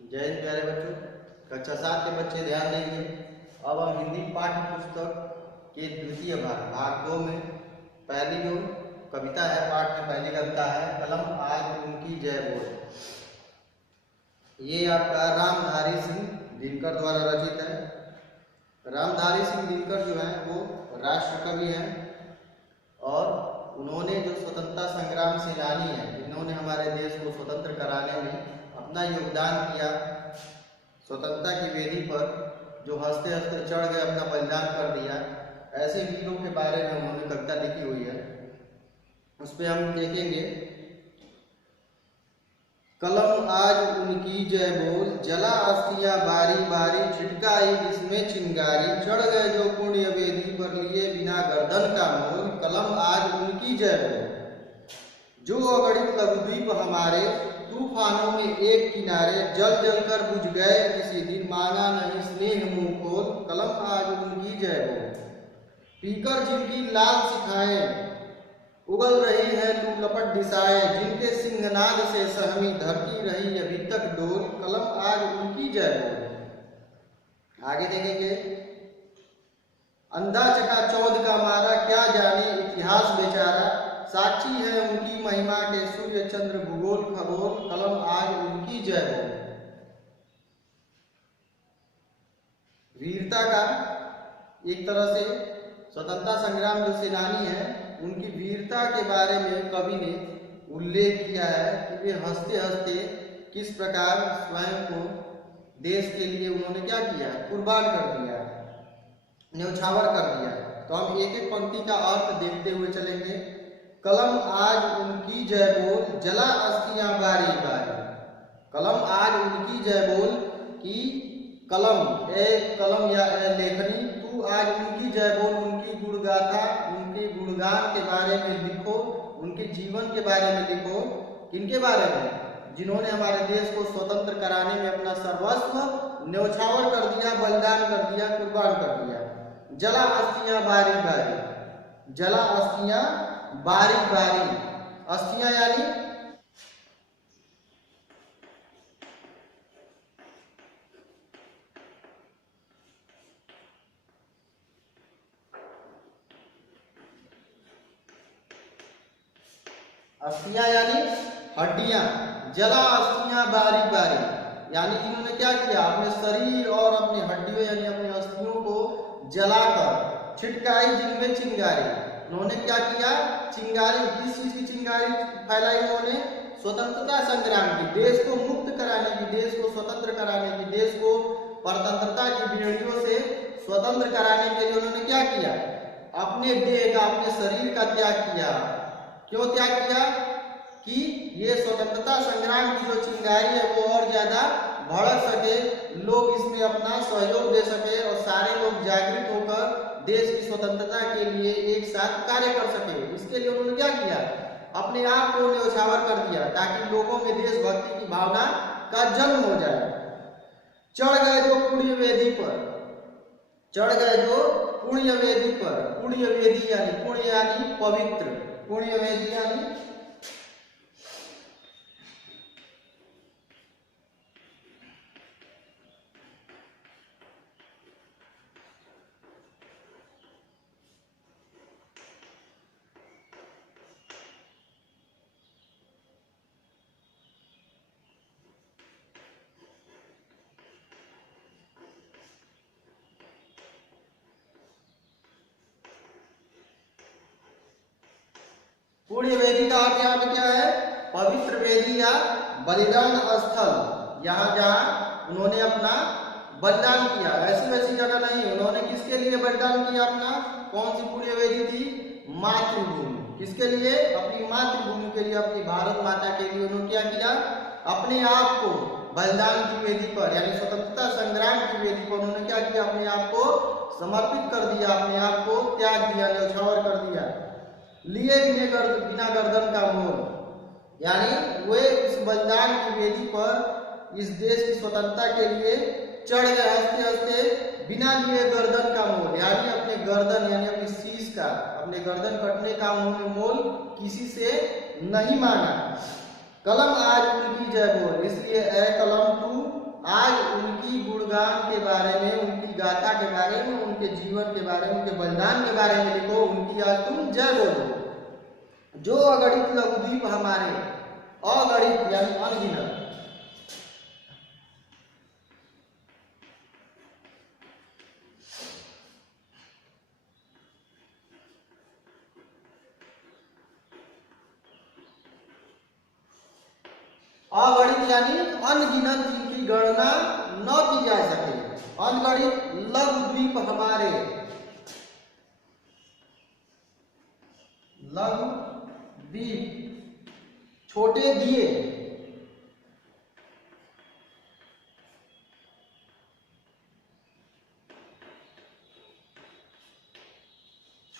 जय हिंद प्यारे बच्चों। कक्षा 7 के बच्चे ध्यान देंगे। अब हम हिंदी पाठ्य पुस्तक के द्वितीय भाग 2 में पहली जो कविता है, पाठ में पहली कविता है कलम आज उनकी जय बोल। ये आपका रामधारी सिंह दिनकर द्वारा रचित है। रामधारी सिंह दिनकर जो है वो राष्ट्र कवि हैं और उन्होंने जो स्वतंत्रता संग्राम सेनानी है, जिन्होंने हमारे देश को स्वतंत्र कराने में अपना योगदान किया, स्वतंत्रता की वेदी पर जो हंसते हंसते चढ़ गए, अपना बलिदान कर दिया, ऐसे वीरों के बारे में उन्होंने कविता लिखी हुई है। उस पर हम देखेंगे। कलम आज उनकी जय बोल, जला अस्थियां बारी बारी, छिटकाई जिसमें चिंगारी, चढ़ गए जो पुण्य वेदी पर, लिए बिना गर्दन का मोल। कलम आज उनकी जय बोल, जो अगणित लघुद्वीप हमारे, तूफानों में एक किनारे, जल जल कर बुझ गए किसी दिन, मांगा नहीं स्नेह मुंह खोल। कलम आज उनकी जय बोल, पीकर जिनकी लाल सिखाएं, उगल रही है लू लपट दिशाएं, जिनके सिंहनाद से सहमी, धरती रही अभी तक डोल। कलम आज उनकी जय बोल। आगे देखेंगे। अंधा चका चौध का मारा, क्या जाने इतिहास बेचारा, साक्षी है उनकी महिमा के सूर्य चंद्र भूगोल खगोल। कलम आज उनकी जय बोल। वीरता का एक तरह से स्वतंत्रता संग्राम जो सेनानी है, उनकी वीरता के बारे में कवि ने उल्लेख किया है कि वे हंसते हंसते किस प्रकार स्वयं को देश के लिए उन्होंने क्या किया, कुर्बान कर दिया, न्यौछावर कर दिया। तो हम एक एक पंक्ति का अर्थ देखते हुए चलेंगे। कलम आज उनकी जय बोल, जला अस्थियां बारी बारी। कलम आज उनकी जय बोल कि कलम कलम या लेखनी, तू आज उनकी जय बोल, उनकी गुणगाथा, उनके गुणगान के बारे में लिखो, उनके जीवन के बारे में लिखो। किनके बारे में? जिन्होंने हमारे देश को स्वतंत्र कराने में अपना सर्वस्व न्यौछावर कर दिया, बलिदान कर दिया, कुर्बान कर दिया। जला अस्थियां बारी बारी, जला अस्थियां बारी बारी, अस्थियां यानी अस्थियां यानी हड्डियां। जला अस्थियां बारी बारी यानी इन्होंने क्या किया, अपने शरीर और अपनी हड्डियों यानी अपनी अस्थियों को जलाकर, छिटकाई जिनमें चिंगारी। उन्होंने क्या किया, चिंगारी, किस चीज की चिंगारी फैलाई उन्होंने? स्वतंत्रता संग्राम की, देश को मुक्त कराने की, देश को स्वतंत्र कराने की, देश को परतंत्रता की बेड़ियों से स्वतंत्र कराने के लिए उन्होंने क्या किया, अपने देह का, अपने शरीर का त्याग किया। क्यों त्याग किया? कि ये स्वतंत्रता संग्राम की जो चिंगारी है वो और ज्यादा भड़क सके, लोग इसमें अपना सहयोग दे सके और सारे लोग जागृत होकर देश की स्वतंत्रता के लिए एक साथ कार्य कर सके। इसके लिए उन्होंने क्या किया, अपने आप को न्यौछावर कर दिया ताकि लोगों में देशभक्ति की भावना का जन्म हो जाए। चढ़ गए जो पुण्य वेदी पर, चढ़ गए जो पुण्य वेदी पर, पुण्य वेदी यानी पुण्य यानी पवित्र, पुण्य वेदी यानी पुण्य वेदी का अर्थ यहाँ पे क्या है, पवित्र वेदी या बलिदान स्थल। यहाँ जहाँ उन्होंने अपना बलिदान किया, ऐसी वैसी जगह नहीं, उन्होंने किसके लिए बलिदान किया अपना? कौन सी पुण्य वेदी थी? मातृभूमि। किसके लिए? अपनी मातृभूमि के लिए, अपनी भारत माता के लिए उन्होंने क्या किया, अपने आप को बलिदान की वेदी पर यानी स्वतंत्रता संग्राम की वेदी पर उन्होंने क्या किया, अपने आप को समर्पित कर दिया, अपने आप को त्याग दिया, न्यौछावर कर दिया। लिए बिना गर्दन का मोल यानी वे इस बलिदान की वेदी पर इस देश की स्वतंत्रता के लिए चढ़ गए हंसते हंसते, बिना लिए गर्दन का मोल यानी अपने गर्दन यानी अपनी शीश का, अपने गर्दन कटने का उन्होंने मोल किसी से नहीं मांगा। कलम आज उनकी जय बोल, इसलिए ऐ कलम तू आज उनकी गुणगान के बारे में, उनकी गाथा के बारे में, उनके जीवन के बारे में, उनके बलिदान के बारे में लिखो, उनकी आज तुम जय बोलो। जो अगणित लघुद्वीप हमारे, अगणित यानी अनगिनत, अगणित यानी अनगिनत जिनकी गणना न की जा सके, अनगणित लघुद्वीप हमारे, लघुद्वीप छोटे दिए,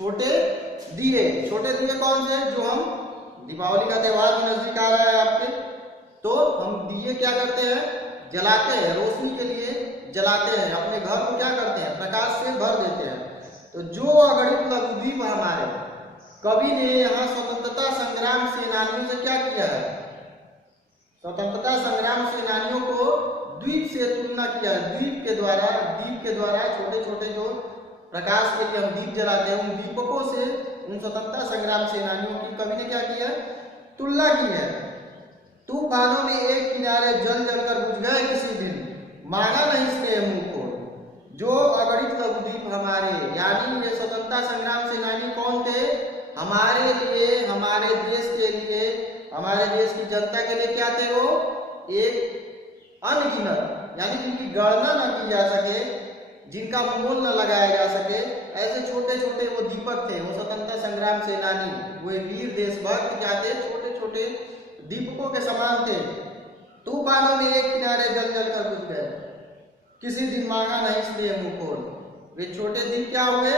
छोटे दिए, छोटे दिए कौन से, जो हम दीपावली का त्योहार भी नजदीक आ रहा है आपके, तो हम दिए क्या करते हैं, जलाते हैं, रोशनी के लिए जलाते हैं, अपने घर को क्या करते हैं, प्रकाश से भर देते हैं। तो जो अगणित लघुद्वीप हमारे, कवि ने यहाँ स्वतंत्रता संग्राम सेनानियों से क्या किया है, स्वतंत्रता संग्राम सेनानियों को द्वीप से तुलना किया है। द्वीप के द्वारा छोटे छोटे जो प्रकाश के लिए हम दीप जलाते हैं, उन दीपकों से उन स्वतंत्रता संग्राम सेनानियों की कवि ने क्या किया, तुलना की है। तूफानों में एक किनारे जल जलकर बुझ गए किसी दिन, मांगा नहीं स्नेह मुंह को। जो अगणित लघुद्वीप हमारे, यानी ये स्वतंत्रता संग्राम सेनानी कौन थे, हमारे लिए, हमारे देश के लिए, हमारे देश की जनता के लिए क्या थे, वो एक अनगिनत यानी जिनकी गणना न की जा सके, जिनका मोल न लगाया जा सके, ऐसे छोटे छोटे वो दीपक थे, वो स्वतंत्रता संग्राम सेनानी, वो वीर देशभक्त क्या थे, छोटे छोटे दीपकों के समान थे। तूफानों में एक किनारे जल जल कर बुझ गए, किसी दिन मांगा नहीं स्नेह मुंह खोल। वे छोटे दीप क्या हुए,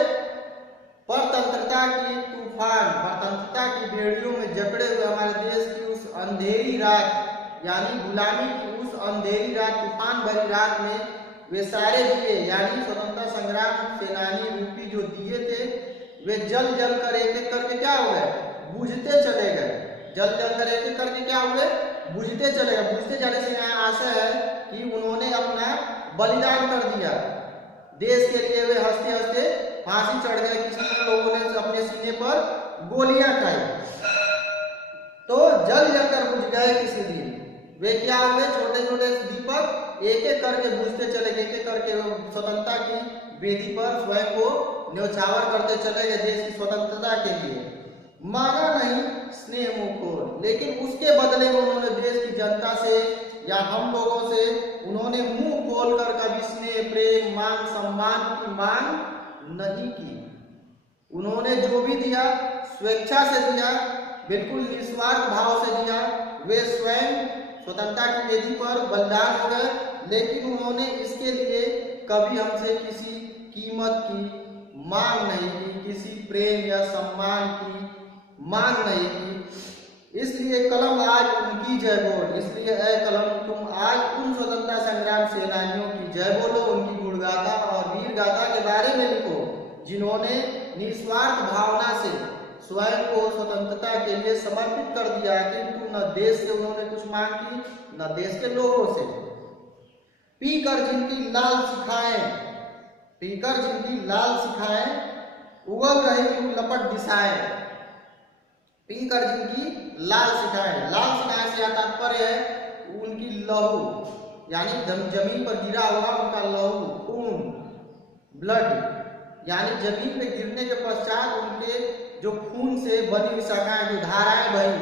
परतंत्रता की तूफान, परतंत्रता की बेड़ियों में जकड़े हुए हमारे देश की उस अंधेरी रात, यानी गुलामी की उस अंधेरी रात, तूफान भरी रात में वे सारे दिए, यानी स्वतंत्रता संग्राम सेनानी रूपी जो दिए थे, वे जल जल कर एक एक करके क्या हो गए, बुझते चले गए। जल जल कर एक एक करके क्या हुए, बुझते चले गए। बुझते जाने से यहाँ आशा है कि उन्होंने अपना बलिदान कर दिया देश के लिए। वे हंसते हंसते फांसी चढ़ गए, किसी लोगों ने अपने सीने पर गोलियां खाई, तो जल जल कर बुझ गए किसी दिन। वे क्या हुए, छोटे छोटे दीपक एक एक करके बुझते चले गए, एक एक करके स्वतंत्रता की वेदी पर स्वयं को न्यौछावर करते चले गए देश की स्वतंत्रता के लिए। मांगा नहीं स्नेह मुंह खोल, लेकिन उसके बदले में उन्होंने देश की जनता से या हम लोगों से उन्होंने मुंह खोलकर कभी स्नेह, प्रेम, मान सम्मान की मांग नहीं की। उन्होंने जो भी दिया स्वेच्छा से दिया, बिल्कुल निस्वार्थ भाव से दिया। वे स्वयं स्वतंत्रता की वेदी पर बलिदान हो गए, लेकिन उन्होंने इसके लिए कभी हमसे किसी कीमत की मांग नहीं की, किसी प्रेम या सम्मान की मांग नहीं की। इसलिए कलम आज उनकी जय बोल, इसलिए ऐ कलम तुम आज उन स्वतंत्रता संग्राम सेनानियों की जय बोलो, उनकी गुणगाथा और वीर गाथा के बारे में लिखो, जिन्होंने निस्वार्थ भावना से स्वयं को स्वतंत्रता के लिए समर्पित कर दिया, किंतु न देश से उन्होंने कुछ मांग की, न देश के लोगों से। पीकर जिनकी लाल सिखाएं, पीकर जिनकी लाल सिखाएं, उगल रही लपट दिशाएं। पीकर जिनकी लाल सिखाएं, लाल सिखाएं से तात्पर्य है उनकी लहू, यानी जमीन पर गिरा हुआ उनका लहू, खून, ब्लड, यानी जमीन पे गिरने के पश्चात उनके जो खून से बनी हुई शाखाएं, जो धाराएं बही,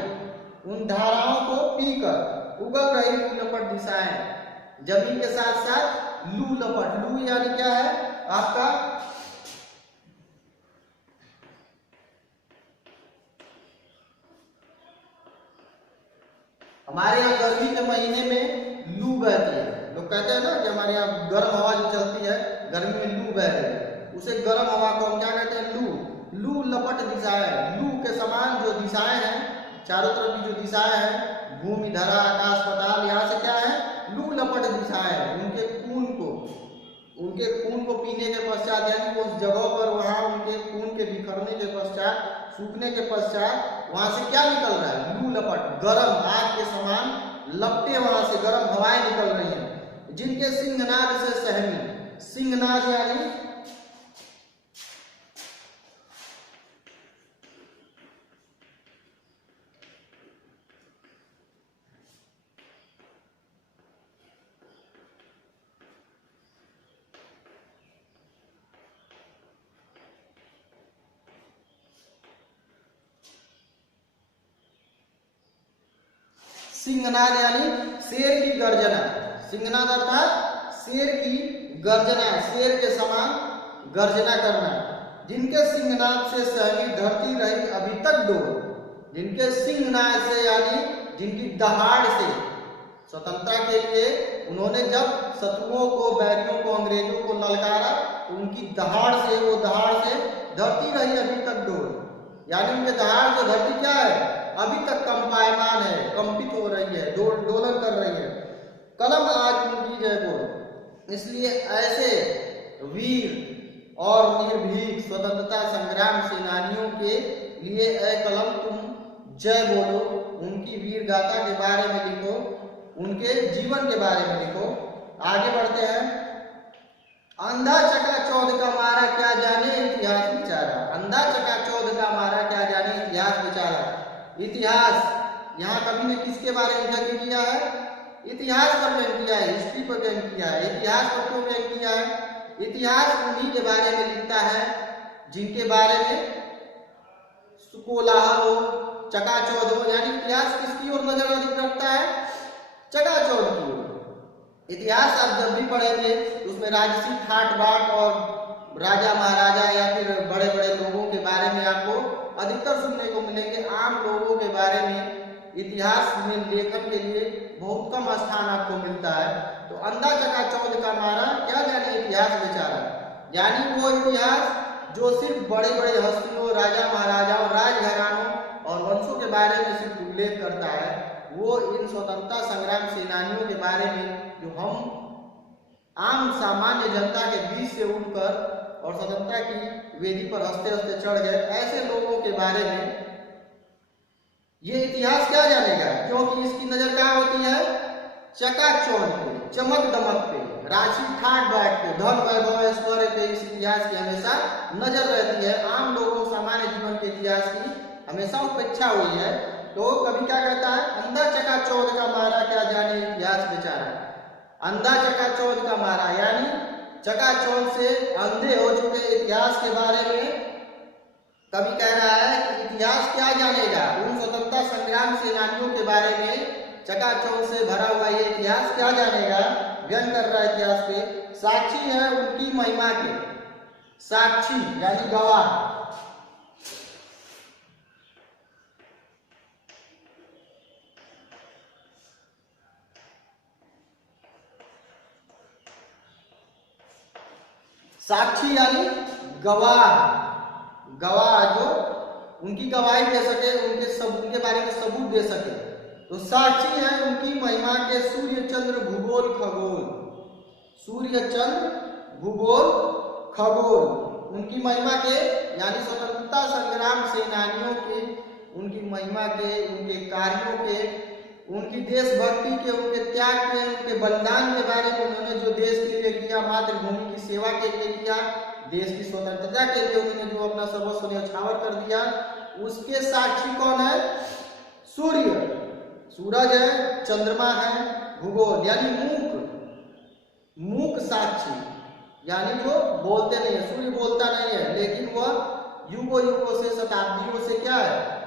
उन धाराओं को पीकर उगल रही लपट दिशाएं, जमीन के साथ साथ लू लपट, लू यानी क्या है आपका हमारे यहाँ गर्मी के महीने में लू बहती है। लोग कहते हैं ना कि हमारे यहाँ गर्म हवा जो चलती है, गर्मी में लू बह रही है, उसे गर्म हवा को हम क्या कहते हैं, लू। लू लपट दिशाएं, लू के समान जो दिशाएं हैं, चारों तरफ की जो दिशाएं हैं, भूमि, धरा, आकाश, पाताल, यहाँ से क्या है, लू लपट दिशाएं। उनके खून को पीने के पश्चात, यानी उस जगह पर वहां उनके खून के बिखरने के पश्चात सूखने के पश्चात वहां से क्या निकल रहा है? लू लपट, गर्म आग के समान लपटे वहां से गर्म हवाएं निकल रही हैं, जिनके सिंहनाद से सहमी, सिंहनाद यानी सिंहनाद यानी शेर की गर्जना, सिंहनाद अर्थात शेर की गर्जना, शेर के समान गर्जना करना, जिनके सिंहनाद से सहमी धरती रही अभी तक डोल, जिनके सिंहनाद से यानी जिनकी दहाड़ से स्वतंत्रता के लिए उन्होंने जब शत्रुओं को, बैरियों को, अंग्रेजों को ललकारा तो उनकी दहाड़ से, वो दहाड़ से धरती रही अभी तक डोल, यानी उनके दहाड़ से धरती क्या है? अभी तक कंपायमान है, कंपित हो रही है, दोलन कर रही है। कलम आज उनकी जय बोल। इसलिए ऐसे वीर और निर्भीक स्वतंत्रता संग्राम सेनानियों के लिए ऐ कलम तुम जय बोलो, उनकी वीर गाथा के बारे में लिखो, उनके जीवन के बारे में लिखो। आगे बढ़ते हैं। अंधा चकाचौंध का मारा क्या जाने इतिहास बेचारा, अंधा चकाचौंध का मारा क्या जाने इतिहास बेचारा। इतिहास यहाँ कवि ने किसके बारे में व्यंग किया है? इतिहास पर व्यंग किया है, हिस्ट्री पर व्यंग किया है। इतिहास पर क्यों व्यंग किया है? इतिहास उन्हीं के बारे में लिखता है जिनके बारे में कोलाहल हो, चकाचौंध हो, यानी इतिहास किसकी ओर नजर अधिक रखता है? चकाचौंध की ओर। इतिहास आप जब भी पढ़ेंगे तो उसमें राजसी ठाट बाट और राजा महाराजा या फिर बड़े बड़े लोगों के बारे में आपको अधिकतर सुनने को मिलेंगे। आम लोगों के बारे में इतिहास में लेखन के लिए बहुत कम स्थान आपको मिलता है। तो अंधा चकाचौंध का मारा क्या जाने इतिहास बेचारा, यानी वो इतिहास जो सिर्फ बड़े बड़े हस्तियों, राजा महाराजाओं, राजघरानों और वंशों के बारे में सिर्फ उल्लेख करता है, वो इन स्वतंत्रता संग्राम सेनानियों के बारे में जो हम आम सामान्य जनता के बीच से उठकर और स्वतंत्रता की वेदी पर हंसते हंसते चढ़ गए, ऐसे लोगों के बारे में ये इतिहास क्या जानेगा? क्योंकि इसकी नजर कहाँ होती है? चकाचौंध पे, चमक दमक पे, राशि ठाट बाट पे, धन वैभव ऐश्वर्य पे इस इतिहास की हमेशा नजर रहती है। आम लोगों, सामान्य जीवन के इतिहास की हमेशा उपेक्षा हुई है। तो कवि क्या कहता है? अंधा चकाचौंध का मारा क्या जाने इतिहास बेचारा। अंधा चकाचौंध का मारा यानी चकाचौंध से अंधे हो चुके इतिहास के बारे में कवि कह रहा है कि इतिहास क्या जानेगा? उन स्वतंत्रता संग्राम सेनानियों के बारे में चकाचौंध से भरा हुआ ये इतिहास क्या जानेगा? व्यंग कर रहा है इतिहास पे। साक्षी है उनकी महिमा के, साक्षी यानी गवाह। साक्षी यानी गवाह, गवाह जो उनकी गवाही दे सके, उनके बारे में सबूत दे सके। तो साक्षी है उनकी महिमा के सूर्य चंद्र भूगोल खगोल, सूर्य चंद्र भूगोल खगोल, उनकी महिमा के यानी स्वतंत्रता संग्राम सेनानियों के, उनकी महिमा के, उनके कार्यों के, उनकी देशभक्ति के, उनके त्याग के, उनके बलिदान के बारे में, उन्होंने जो देश के लिए किया, मातृभूमि की सेवा के लिए किया, देश की स्वतंत्रता के लिए उन्होंने जो अपना सर्वस्व न्यौछावर कर दिया, उसके साक्षी कौन है? सूर्य, सूरज है, चंद्रमा है, भूगोल यानी मूक, मूक साक्षी यानी जो बोलते नहीं है। सूर्य बोलता नहीं है लेकिन वह युगों युगों से, शताब्दियों से क्या है?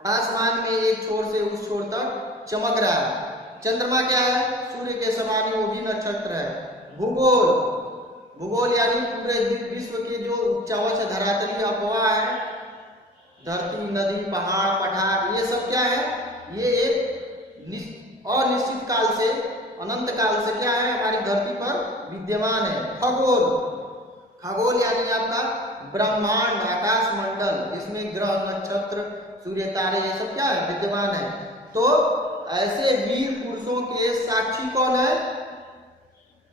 आसमान में एक छोर से उस छोर तक चमक रहा है। चंद्रमा क्या है? सूर्य के समान वो भी नक्षत्र है। भूगोल, भूगोल यानी पूरे विश्व के जो चौच धरातलीय अफवाह है, धरती, नदी, पहाड़, पठार, ये सब क्या है? ये एक अनिश्चित काल से, अनंत काल से क्या है? हमारी धरती पर विद्यमान है। खगोल, खगोल यानी आपका ब्रह्मांड, आकाश मंडल, इसमें ग्रह, नक्षत्र, सूर्य, तारे, ये सब क्या है? विद्यमान है। तो ऐसे वीर पुरुषों के साक्षी कौन है?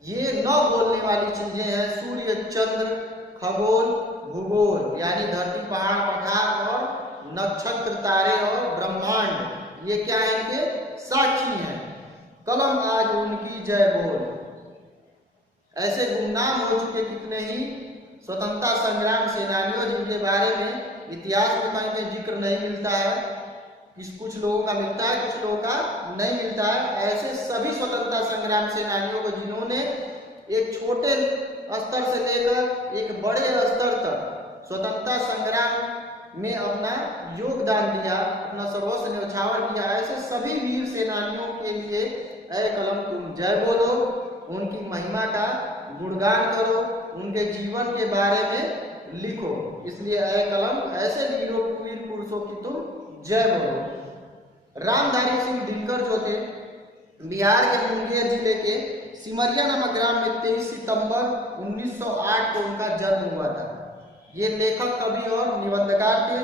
ये न बोलने वाली चीजें हैं, सूर्य, चंद्र, खगोल, भूगोल यानी धरती, पहाड़, पठार और नक्षत्र, तारे और ब्रह्मांड ये क्या है, इनके साक्षी हैं। कलम आज उनकी जय बोल। ऐसे गुमनाम हो चुके कितने ही स्वतंत्रता संग्राम सेनानियों जिनके बारे में इतिहास में कहीं पे जिक्र नहीं मिलता है, कुछ लोगों का मिलता है, कुछ लोगों का नहीं मिलता है। ऐसे सभी स्वतंत्रता संग्राम सेनानियों को जिन्होंने एक छोटे स्तर से लेकर एक बड़े स्तर तक स्वतंत्रता संग्राम में अपना योगदान दिया, अपना सर्वस्व न्यौछावर किया, ऐसे सभी वीर सेनानियों के लिए ऐ कलम तुम जय बोलो, उनकी महिमा का गुणगान करो, उनके जीवन के बारे में लिखो। इसलिए ऐ कलम ऐसे वीर पुरुषों की तुम जय बोलो। रामधारी सिंह दिनकर जो थे, बिहार के मुंगेर जिले के सिमरिया नामक ग्राम में 23 सितंबर 1908 को उनका जन्म हुआ था। ये लेखक, कवि और निबंधकार थे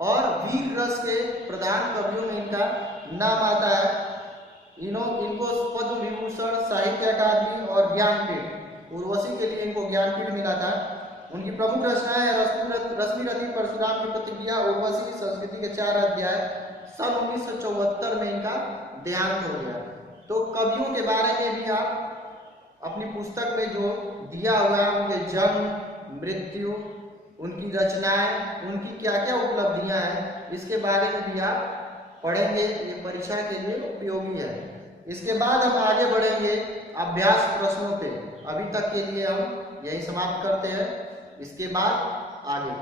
और वीर रस के प्रधान कवियों में इनका नाम आता है। इनको पद्म विभूषण, साहित्य अकादमी और ज्ञानपीठ, उर्वशी के लिए इनको ज्ञानपीठ मिला था। उनकी प्रमुख रचनाएं है रश्मि रति, परशुराम की प्रतिज्ञा, उर्वशी की संस्कृति के 4 अध्याय। सन 1974 में इनका देहांत हो गया। तो कवियों के बारे में भी आप अपनी पुस्तक में जो दिया हुआ है, उनके जन्म, मृत्यु, उनकी रचनाएं, उनकी क्या क्या उपलब्धियां हैं, इसके बारे में भी आप पढ़ेंगे। ये परीक्षा के लिए उपयोगी है। इसके बाद हम आगे बढ़ेंगे अभ्यास प्रश्नों पे। अभी तक के लिए हम यही समाप्त करते हैं, इसके बाद आगे।